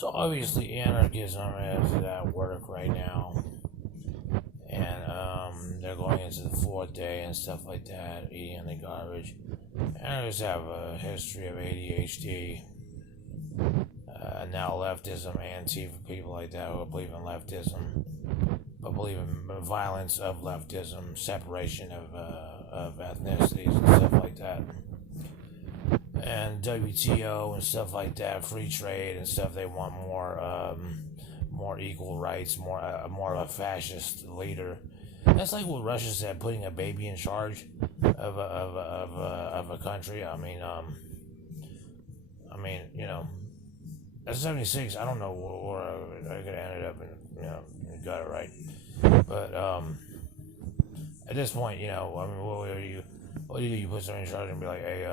So obviously anarchism is at work right now, and they're going into the fourth day and stuff like that, eating the garbage. Anarchists have a history of ADHD. Now leftism, Antifa, people like that who believe in leftism, but believe in violence of leftism, separation of ethnicities and stuff like that, and WTO and stuff like that, free trade and stuff. They want more equal rights, more of a fascist leader. That's like what Russia said, putting a baby in charge of a country. At 76, I don't know where I could have ended up and got it right. But at this point, what do you do? You put somebody in charge and be like, hey,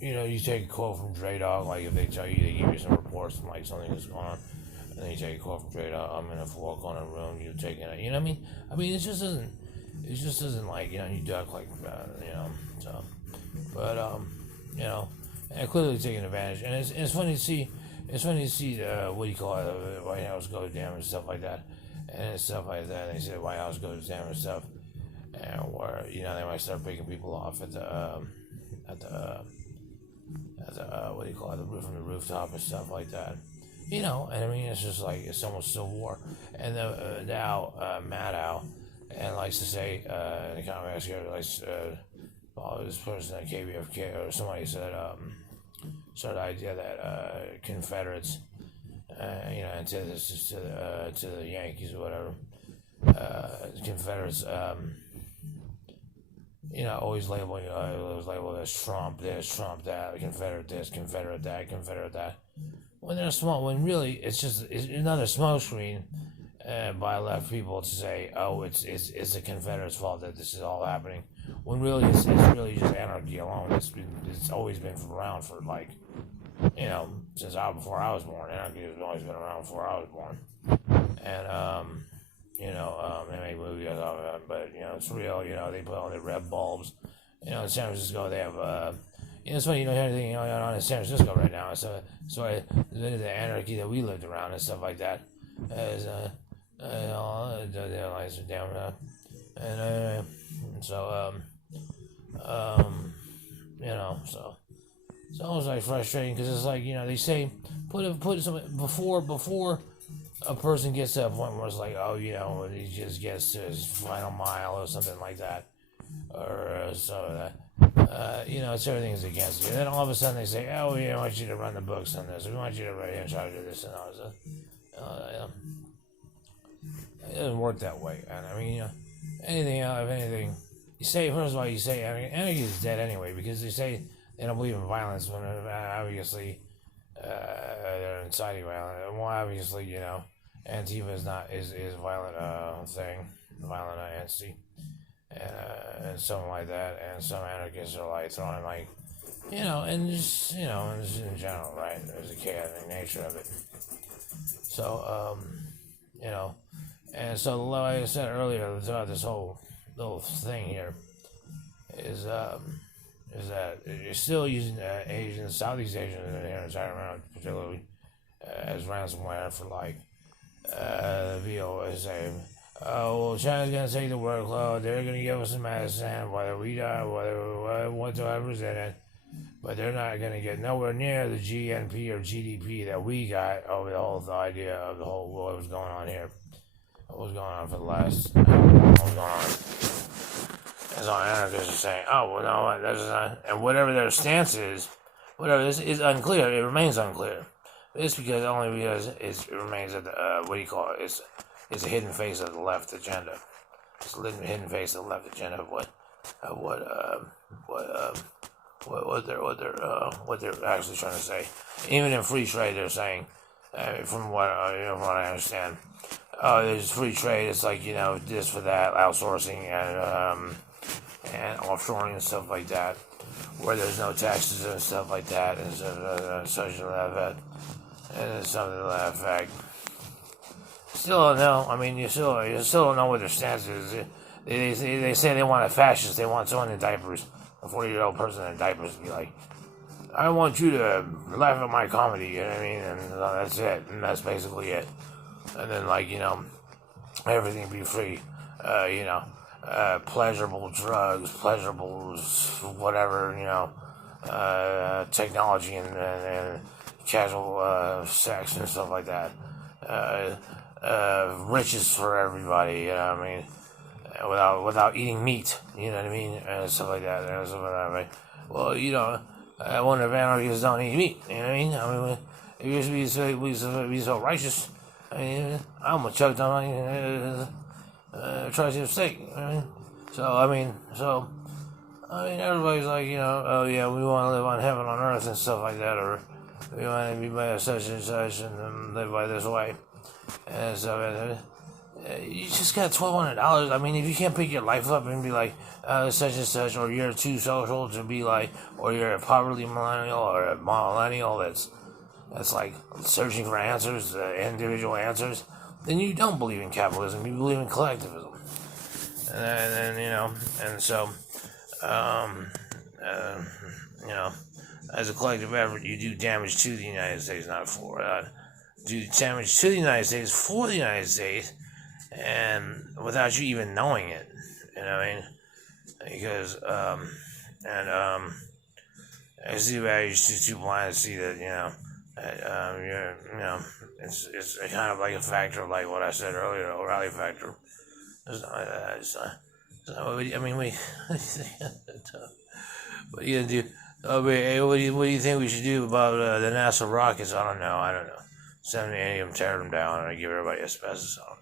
you take a quote from Dre Dog, like if they tell you, they give you some reports from like something that's going on, and then you take a quote from Dre Dog, I'm in a four-corner room, you take it, you know what I mean? It just doesn't like, you duck like, so, but, and clearly taking advantage, and it's funny to see, what do you call it, the White House goes down and stuff like that, and stuff like that, and they say White House goes down and stuff, and where, they might start picking people off at the what do you call it, the roof from the rooftop and stuff like that. It's just like it's almost Civil War. And now Maddow and likes to say in the comments here, this person at KBFK or somebody said started the idea that Confederates, and to the Yankees or whatever, Confederates. Always labeling, it was labeled as Trump this, Trump that, Confederate this, Confederate that, Confederate that. When really it's another smokescreen by left people to say, oh, it's the Confederates' fault that this is all happening. When really it's really just anarchy alone. It's always been around for before I was born. Anarchy has always been around before I was born, and they make movies of it, but, it's real, they put on the red bulbs. In San Francisco, they have, it's funny, anything going on in San Francisco right now, so the anarchy that we lived around and stuff like that, is, so, it's almost like frustrating, because it's like, they say, put some, before a person gets to a point where it's like, oh, he just gets to his final mile or something like that, or so that, it's everything's against you. And then all of a sudden they say, oh, we want you to run the books on this, we want you to be in charge of this and all this. It doesn't work that way. And anything, if anything, you say, first of all, energy is dead anyway, because they say they don't believe in violence when obviously they're inciting violence. Well, obviously, Antifa is a violent thing, violent entity, and something like that. And some anarchists are like throwing and just and just in general, right? There's a chaotic nature of it. So and so like I said earlier, throughout this whole little thing here is that you're still using Asians, Southeast Asians in here in China, particularly as ransomware for the VOA saying, oh, well, China's gonna take the workload, they're gonna give us some medicine, whether we die, whatever's in it, but they're not gonna get nowhere near the GNP or GDP that we got over the whole idea of the whole what was going on here. What was going on for the last, what was going on. And so anarchists are saying, oh, well, no, that's not, and whatever their stance is, whatever this is unclear, it remains unclear. It's only because it remains at the, it's a hidden face of the left agenda. It's a hidden face of the left agenda of what they're actually trying to say. Even in free trade, they're saying, from what I understand, there's free trade. It's like this for that, outsourcing and offshoring and stuff like that, where there's no taxes and stuff like that, and such to that, and something to that effect. Still don't know. You still don't know what their stance is. They say they want a fascist. They want someone in diapers, a 40-year-old person in diapers to be like, I want you to laugh at my comedy, you know what I mean? And that's it, and that's basically it. And then, like, everything be free, pleasurable drugs, pleasurable whatever, technology and casual sex and stuff like that. Riches for everybody, you know what I mean? Without eating meat, you know what I mean? And stuff like that. And stuff like that, right? Well, I wonder if anarchists don't eat meat, you know what I mean? It used to be so righteous. I mean, I'm gonna chuck down tri-tip steak. Everybody's like, oh yeah, we want to live on heaven on earth and stuff like that, or we want to be by such and such and live by this way and stuff. You just got $1,200. I mean, if you can't pick your life up and be like such and such, or you're too social to be like, or you're a poverty millennial or a millennial that's like searching for answers, individual answers, then you don't believe in capitalism. You believe in collectivism. As a collective effort, you do damage to the United States, not for do damage to the United States for the United States, and without you even knowing it. You know what I mean? Because I see that you're too blind to see that. It's kind of like a factor of like what I said earlier, the O'Reilly factor. What are you gonna do? What do you think we should do about the NASA rockets? I don't know. Send me any of them, tear them down, and give everybody asbestos on them.